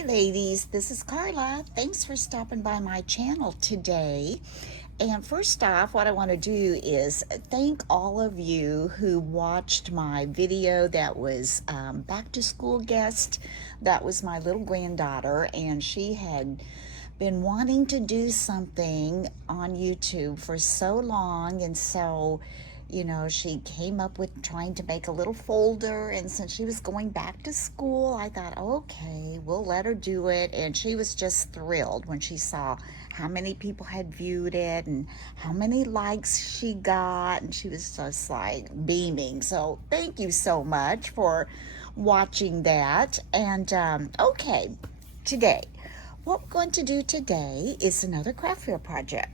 Hi ladies, this is Carla. Thanks for stopping by my channel today. And first off, what I want to do is thank all of you who watched my video that was back to school guest. That was my little granddaughter, and she had been wanting to do something on YouTube for so long, and so she came up with trying to make a little folder, and since she was going back to school, I thought, okay, we'll let her do it. And she was just thrilled when she saw how many people had viewed it and how many likes she got, and she was just like beaming. So thank you so much for watching that. And okay, today, what we're going to do today is another craft fair project.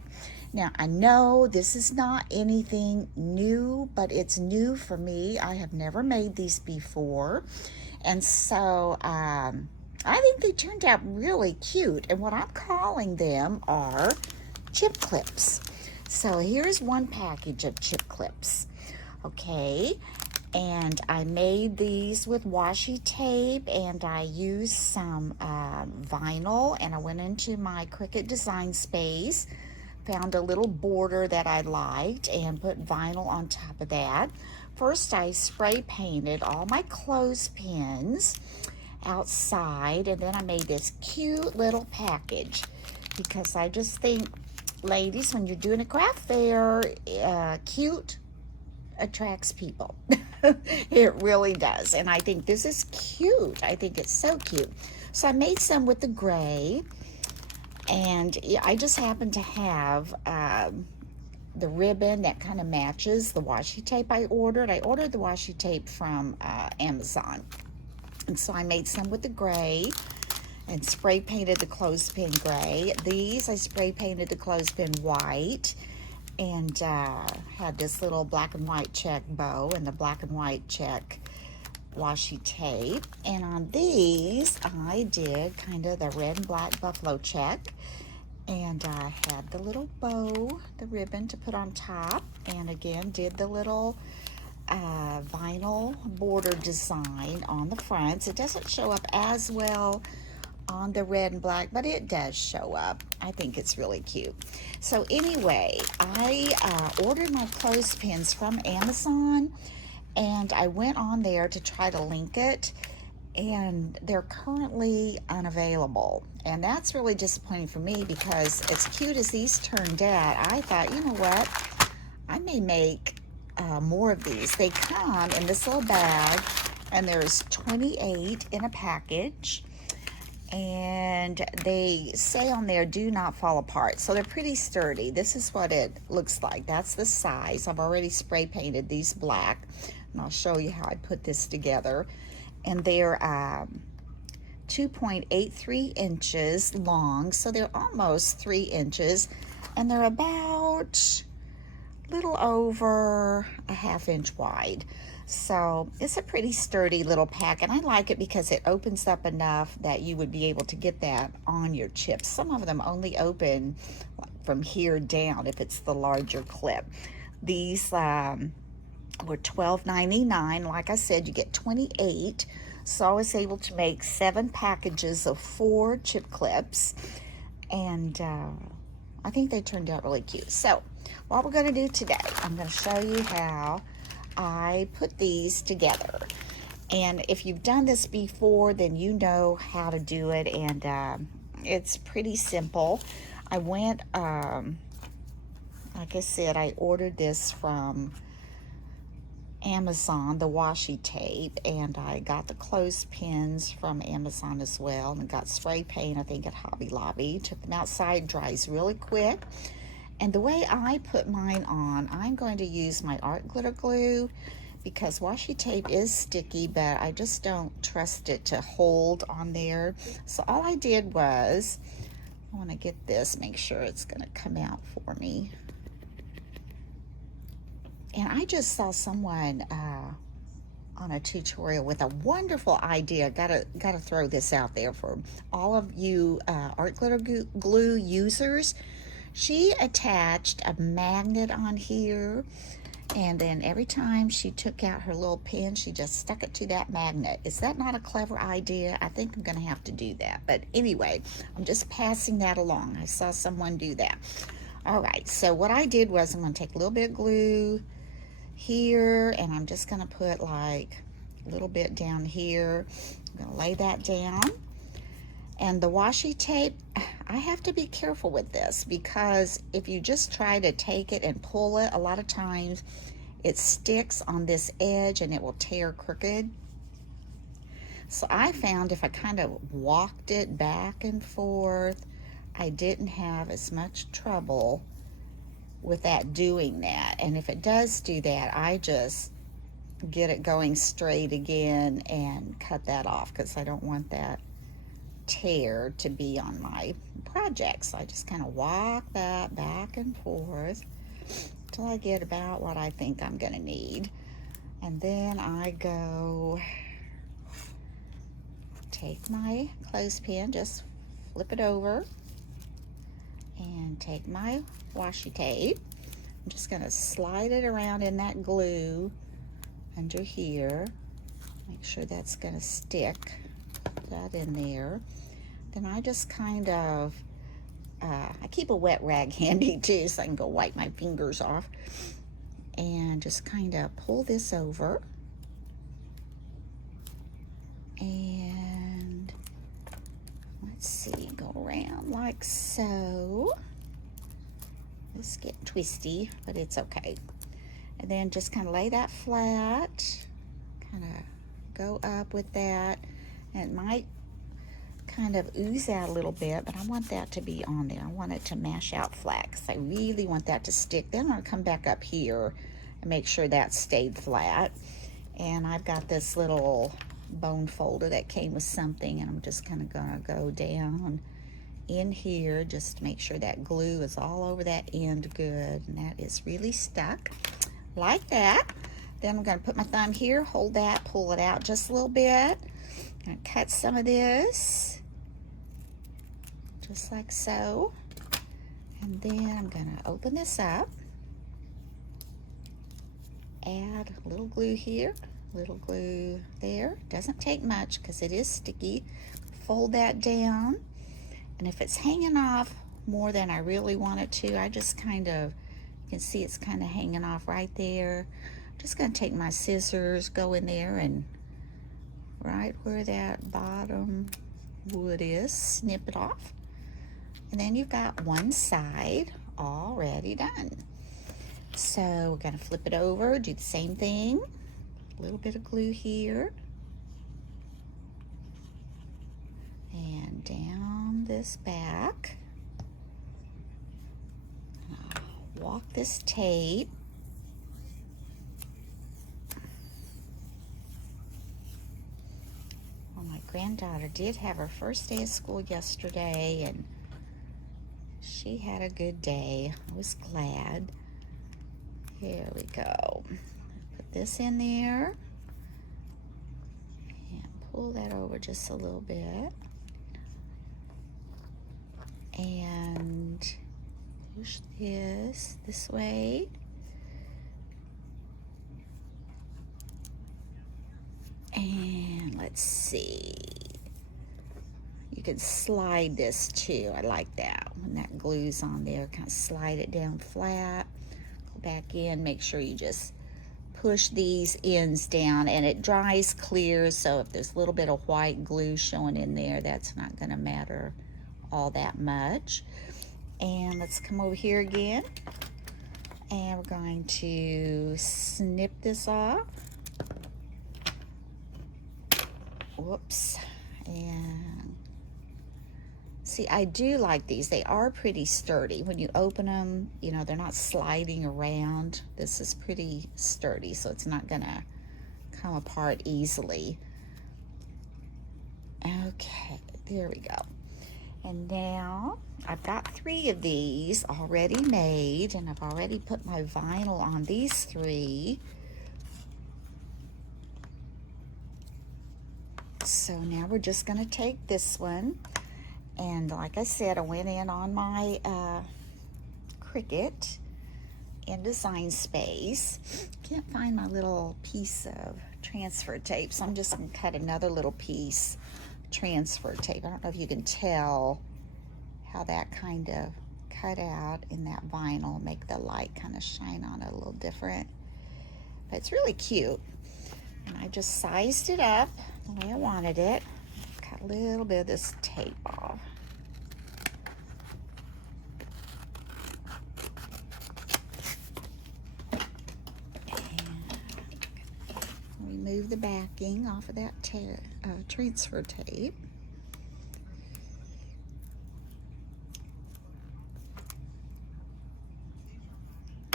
Now, I know this is not anything new, but it's new for me. I have never made these before. And so I think they turned out really cute. And what I'm calling them are chip clips. So here's one package of chip clips. Okay. And I made these with washi tape, and I used some vinyl, and I went into my Cricut design space, found a little border that I liked, and put vinyl on top of that. First, I spray painted all my clothespins outside, and then I made this cute little package because I just think, ladies, when you're doing a craft fair, cute attracts people. It really does. And I think this is cute. I think it's so cute. So I made some with the gray, and I just happen to have the ribbon that kind of matches the washi tape I ordered. I ordered the washi tape from Amazon. And so I made some with the gray and spray painted the clothespin gray. These I spray painted the clothespin white, and had this little black and white check bow and the black and white check washi tape. And on these I did kind of the red and black buffalo check, and I had the little bow, the ribbon to put on top, and again did the little vinyl border design on the fronts. It doesn't show up as well on the red and black, but it does show up. I think it's really cute. So anyway, I ordered my clothespins from Amazon, and I went on there to try to link it, and they're currently unavailable. And that's really disappointing for me, because as cute as these turned out, I thought, you know what, I may make more of these. They come in this little bag, and there's 28 in a package, and they say on there, do not fall apart. So they're pretty sturdy. This is what it looks like. That's the size. I've already spray painted these black, and I'll show you how I put this together. And they're 2.83 inches long, so they're almost 3 inches, and they're about a little over a ½ inch wide. So it's a pretty sturdy little pack, and I like it because it opens up enough that you would be able to get that on your chips. Some of them only open from here down if it's the larger clip. These were $12.99. Like I said, you get 28. So I was able to make 7 packages of 4 chip clips, and I think they turned out really cute. So what we're going to do today, I'm going to show you how I put these together. And if you've done this before, then you know how to do it, and it's pretty simple. I went, like I said, I ordered this from Amazon, the washi tape, and I got the clothespins from Amazon as well, and got spray paint, I think, at Hobby Lobby. Took them outside, dries really quick. And the way I put mine on, I'm going to use my art glitter glue, because washi tape is sticky, but I just don't trust it to hold on there. So all I did was, I want to get this, make sure it's going to come out for me. And I just saw someone on a tutorial with a wonderful idea. Gotta throw this out there for all of you art glitter glue users. She attached a magnet on here, And then every time she took out her little pin, she just stuck it to that magnet. Is that not a clever idea? I think I'm going to have to do that. But anyway, I'm just passing that along. I saw someone do that. All right, so what I did was I'm going to take a little bit of glue here, and I'm just going to put like a little bit down here. I'm going to lay that down. And the washi tape, I have to be careful with this, because if you just try to take it and pull it, a lot of times it sticks on this edge and it will tear crooked. So I found if I kind of walked it back and forth, I didn't have as much trouble with that doing that. And if it does do that, I just get it going straight again and cut that off, because I don't want that tear to be on my project. So I just kind of walk that back and forth till I get about what I think I'm going to need. And then I go take my clothespin, just flip it over, and take my washi tape. I'm just going to slide it around in that glue under here. Make sure that's going to stick. Put that in there. Then I just kind of, I keep a wet rag handy too, so I can go wipe my fingers off. And just kind of pull this over. And let's see, go around like so. It's getting twisty, but it's okay. And then just kind of lay that flat, kind of go up with that. And it might kind of ooze out a little bit, but I want that to be on there. I want it to mash out flat, because I really want that to stick. Then I'm going to come back up here and make sure that stayed flat. And I've got this little bone folder that came with something, and I'm just kind of going to go down in here just to make sure that glue is all over that end good, and that is really stuck like that. Then I'm going to put my thumb here, hold that, pull it out just a little bit, and cut some of this just like so. And then I'm going to open this up, add a little glue here, little glue there. Doesn't take much because it is sticky. Fold that down, and if it's hanging off more than I really want it to, I just kind of, you can see it's kind of hanging off right there. I'm just going to take my scissors, go in there, and right where that bottom wood is, snip it off. And then you've got one side already done. So we're going to flip it over, do the same thing. A little bit of glue here. And down this back. Walk this tape. Well, my granddaughter did have her first day of school yesterday, and she had a good day. I was glad. Here we go. Put this in there and pull that over just a little bit, and push this way, and let's see, you can slide this too. I like that when that glue's on there. Kind of slide it down flat, go back in, make sure you just push these ends down, and it dries clear, so if there's a little bit of white glue showing in there, that's not going to matter all that much. And let's come over here again, and we're going to snip this off. Whoops. And see, I do like these. They are pretty sturdy. When you open them, you know, they're not sliding around. This is pretty sturdy, so it's not gonna come apart easily. Okay, there we go. And now I've got 3 of these already made, and I've already put my vinyl on these 3. So now we're just going to take this one, and like I said, I went in on my Cricut in Design Space. Can't find my little piece of transfer tape, so I'm just going to cut another little piece transfer tape. I don't know if you can tell how that kind of cut out in that vinyl, make the light kind of shine on it a little different. But it's really cute. And I just sized it up the way I wanted it. Cut a little bit of this tape off. Remove the backing off of that transfer tape.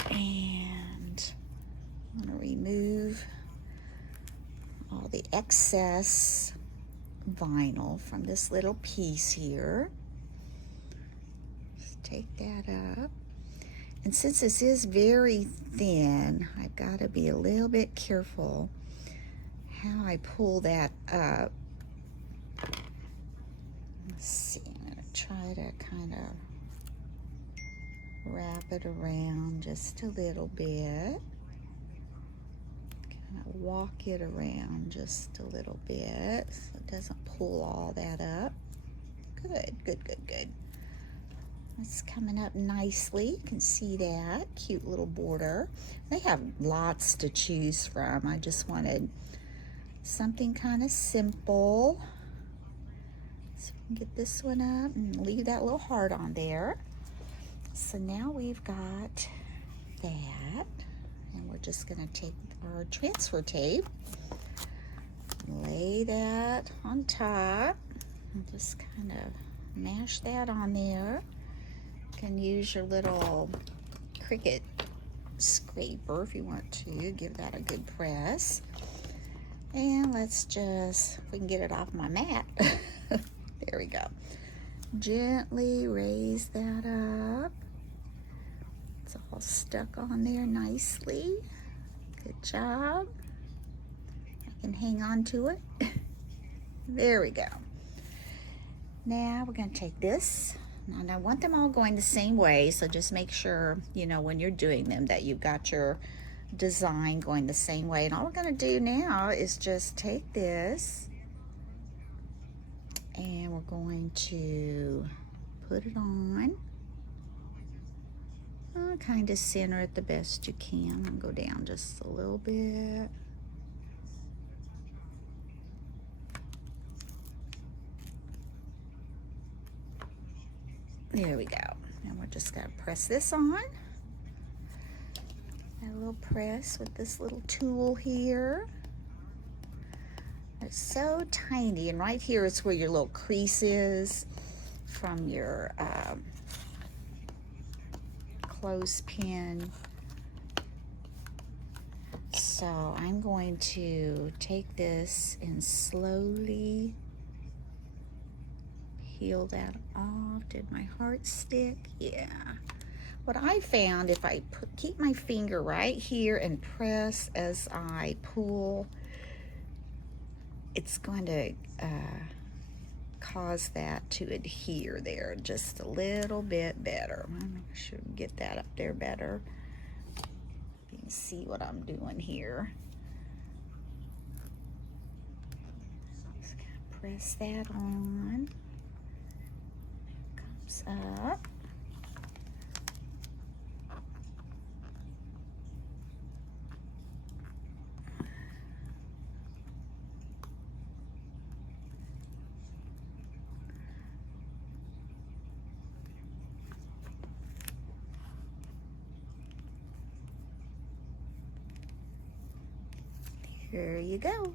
And I'm going to remove all the excess vinyl from this little piece here. Just take that up. And since this is very thin, I've got to be a little bit careful how I pull that up. Let's see, I'm going to try to kind of wrap it around just a little bit. Kind of walk it around just a little bit so it doesn't pull all that up. Good, good, good, good. It's coming up nicely. You can see that cute little border. They have lots to choose from. I just wanted something kind of simple. So we can get this one up and leave that little heart on there. So now we've got that, and we're just going to take our transfer tape, lay that on top, and just kind of mash that on there. You can use your little Cricut scraper if you want to. Give that a good press. And let's just, if we can get it off my mat. There we go. Gently raise that up. It's all stuck on there nicely. Good job. I can hang on to it. There we go. Now we're going to take this. And I want them all going the same way, so just make sure, you know, when you're doing them that you've got your design going the same way. And all we're going to do now is just take this and we're going to put it on. Kind of center it the best you can and go down just a little bit. There we go. And we're just going to press this on. A little press with this little tool here. It's so tiny, and right here is where your little crease is from your clothespin. So I'm going to take this and slowly peel that off. Did my heart stick? Yeah. What I found, if I keep my finger right here and press as I pull, it's going to cause that to adhere there just a little bit better. I should get that up there better. You can see what I'm doing here. Just kind of press that on. It comes up. There you go.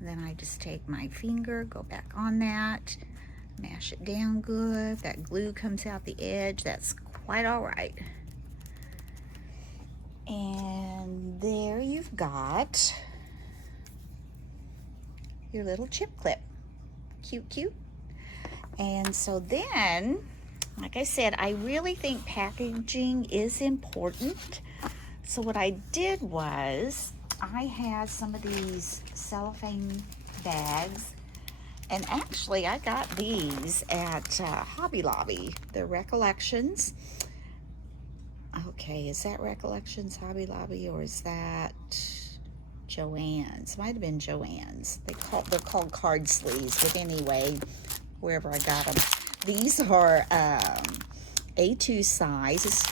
And then I just take my finger, go back on that, mash it down good. If that glue comes out the edge, that's quite all right. And there you've got your little chip clip. Cute, cute. And so then, like I said, I really think packaging is important. So what I did was, I had some of these cellophane bags, and actually I got these at Hobby Lobby. They're Recollections. Okay, is that Recollections Hobby Lobby or is that Joann's? Might have been Joann's. They're called card sleeves, but anyway, wherever I got them. These are A2 sizes,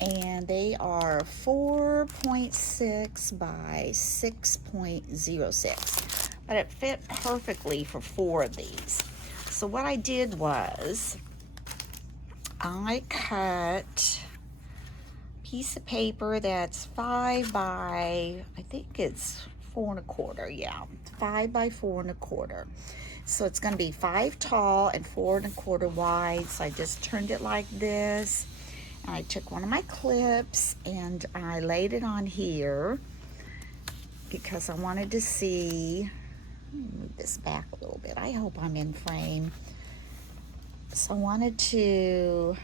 and they are 4.6 by 6.06. But it fit perfectly for 4 of these. So what I did was I cut piece of paper that's 5 by, I think it's 4 1/4, yeah, 5 by 4 1/4. So it's going to be 5 tall and 4 1/4 wide. So I just turned it like this, and I took one of my clips and I laid it on here because I wanted to see. Let me move this back a little bit. I hope I'm in frame. So I wanted to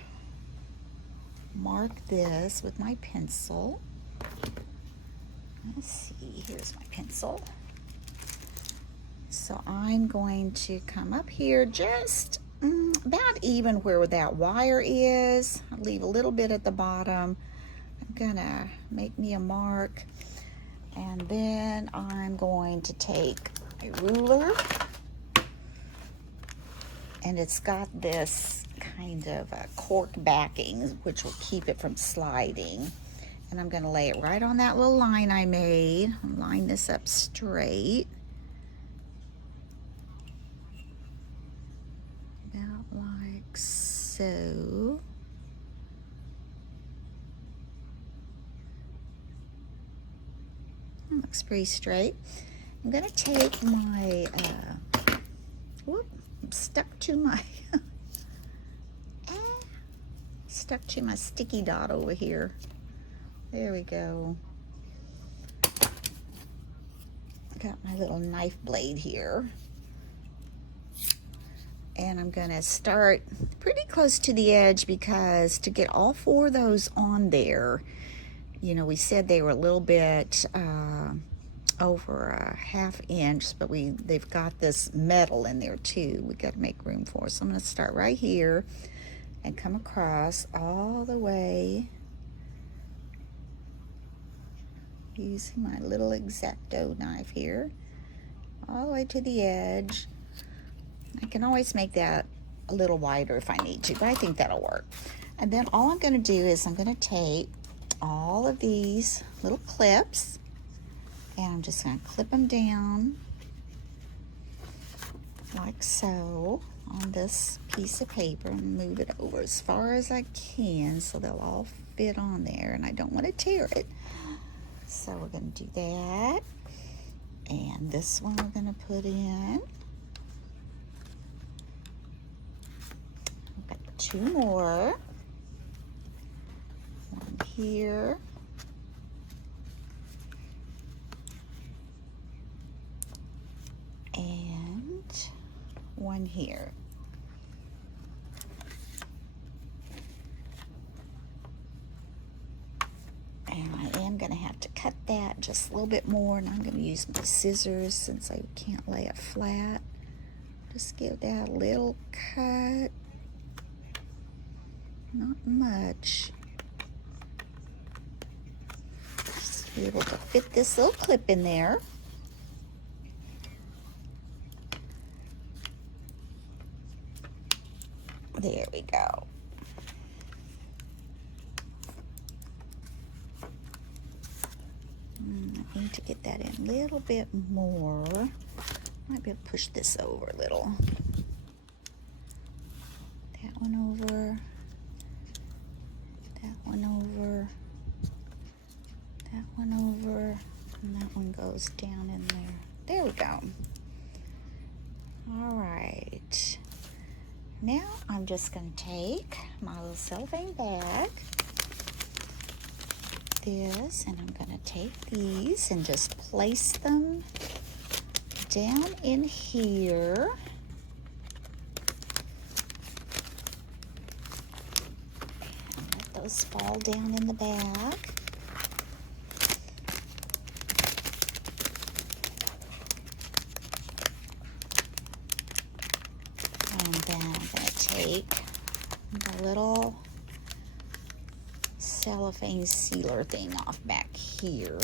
mark this with my pencil. Let's see, here's my pencil. So I'm going to come up here just about even where that wire is. I'll leave a little bit at the bottom. I'm gonna make me a mark, and then I'm going to take a ruler, and it's got this kind of a cork backing which will keep it from sliding, and I'm going to lay it right on that little line I made. Line this up straight, about like so. That looks pretty straight. I'm going to take my whoop, stuck to my sticky dot over here. There we go. Got my little knife blade here, and I'm gonna start pretty close to the edge because to get all 4 of those on there, you know, we said they were a little bit over a 1/2 inch, but they've got this metal in there too. We got to make room for. So I'm going to start right here and come across all the way using my little X-Acto knife here, all the way to the edge. I can always make that a little wider if I need to, but I think that'll work. And then all I'm going to do is I'm going to take all of these little clips, and I'm just going to clip them down like so on this piece of paper and move it over as far as I can so they'll all fit on there, and I don't want to tear it. So we're going to do that, and this one we're going to put in. I've got 2 more. One here. And one here. And I am going to have to cut that just a little bit more, and I'm going to use my scissors since I can't lay it flat. Just give that a little cut. Not much. Just be able to fit this little clip in there. There we go. I need to get that in a little bit more. Might be able to push this over a little. That one over. That one over. That one over. And that one goes down in there. There we go. All right. Now I'm just going to take my little cellophane bag, this, and I'm going to take these and just place them down in here. And let those fall down in the bag. And then I'm going to take the little cellophane sealer thing off back here.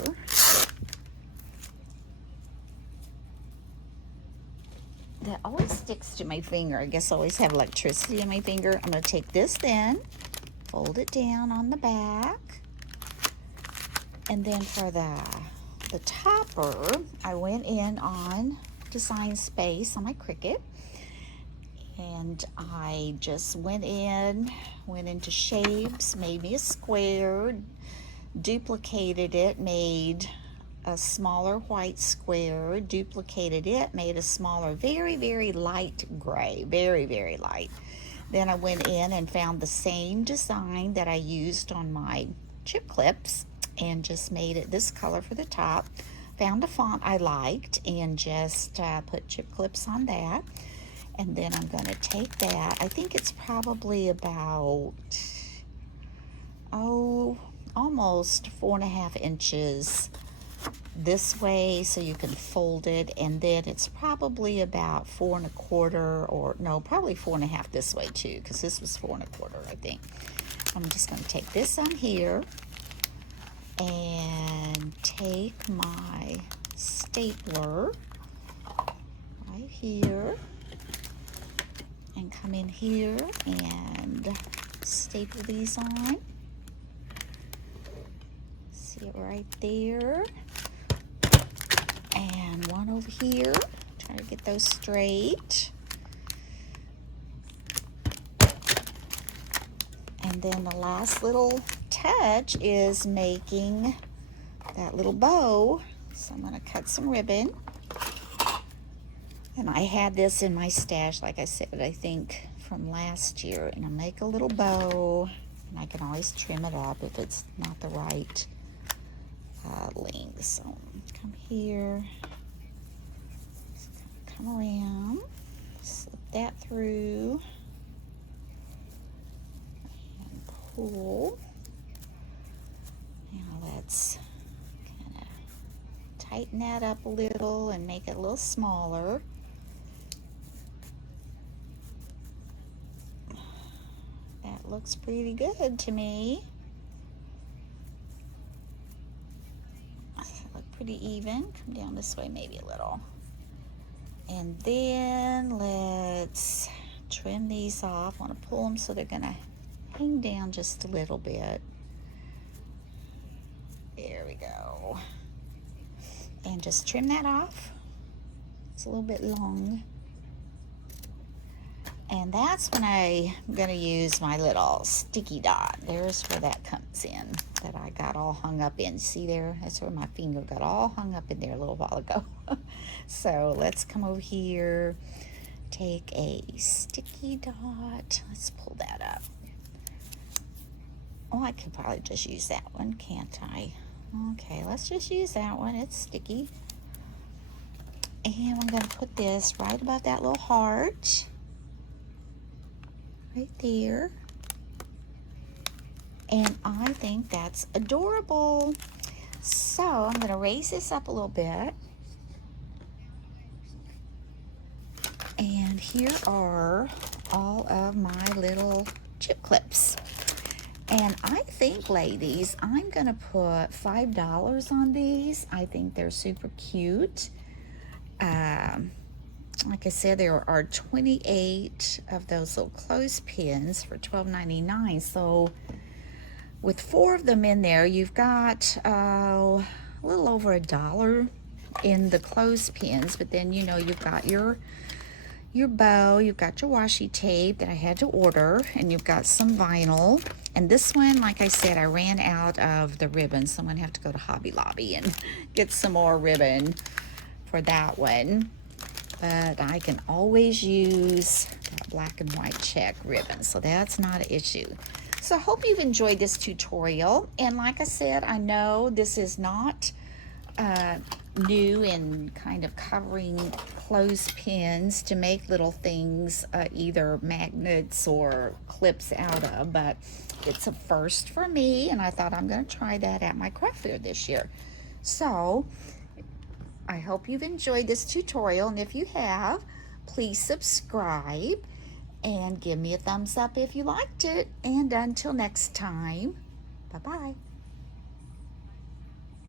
That always sticks to my finger. I guess I always have electricity in my finger. I'm going to take this then, fold it down on the back. And then for the topper, I went in on Design Space on my Cricut. And I just went into shapes, made me a square, duplicated it, made a smaller white square, duplicated it, made a smaller, very, very light gray, very, very light. Then I went in and found the same design that I used on my chip clips and just made it this color for the top. Found a font I liked and just put chip clips on that. And then I'm going to take that. I think it's probably about, almost 4.5 inches this way, so you can fold it. And then it's probably about 4.25, or no, probably 4.5 this way too, because this was 4.25, I think. I'm just going to take this on here and take my stapler right here. And come in here and staple these on. See it right there. And one over here. Try to get those straight. And then the last little touch is making that little bow. So I'm going to cut some ribbon. And I had this in my stash, like I said, I think from last year. And I make a little bow, and I can always trim it up if it's not the right length. So come here, come around, slip that through, and pull. Now let's kind of tighten that up a little and make it a little smaller. That looks pretty good to me. Look pretty even. Come down this way maybe a little. And then let's trim these off. I want to pull them so they're going to hang down just a little bit. There we go. And just trim that off. It's a little bit long. And that's when I'm going to use my little sticky dot. There's where that comes in, that I got all hung up in. See there? That's where my finger got all hung up in there a little while ago. So let's come over here, take a sticky dot. Let's pull that up. Oh, I could probably just use that one, can't I? Okay, let's just use that one. It's sticky. And I'm going to put this right above that little heart. Right there. And I think that's adorable. So I'm going to raise this up a little bit. And here are all of my little chip clips. And I think, ladies, I'm going to put $5 on these. I think they're super cute. Like I said, there are 28 of those little clothespins for $12.99. So with 4 of them in there, you've got a little over $1 in the clothespins. But then, you know, you've got your bow, you've got your washi tape that I had to order, and you've got some vinyl. And this one, like I said, I ran out of the ribbon, so I'm going to have to go to Hobby Lobby and get some more ribbon for that one. But I can always use that black and white check ribbon, so that's not an issue. So I hope you've enjoyed this tutorial. And like I said, I know this is not new in kind of covering clothespins to make little things, either magnets or clips out of, but it's a first for me, and I thought I'm going to try that at my craft fair this year. So I hope you've enjoyed this tutorial, and if you have, please subscribe and give me a thumbs up if you liked it. And until next time, Bye-bye.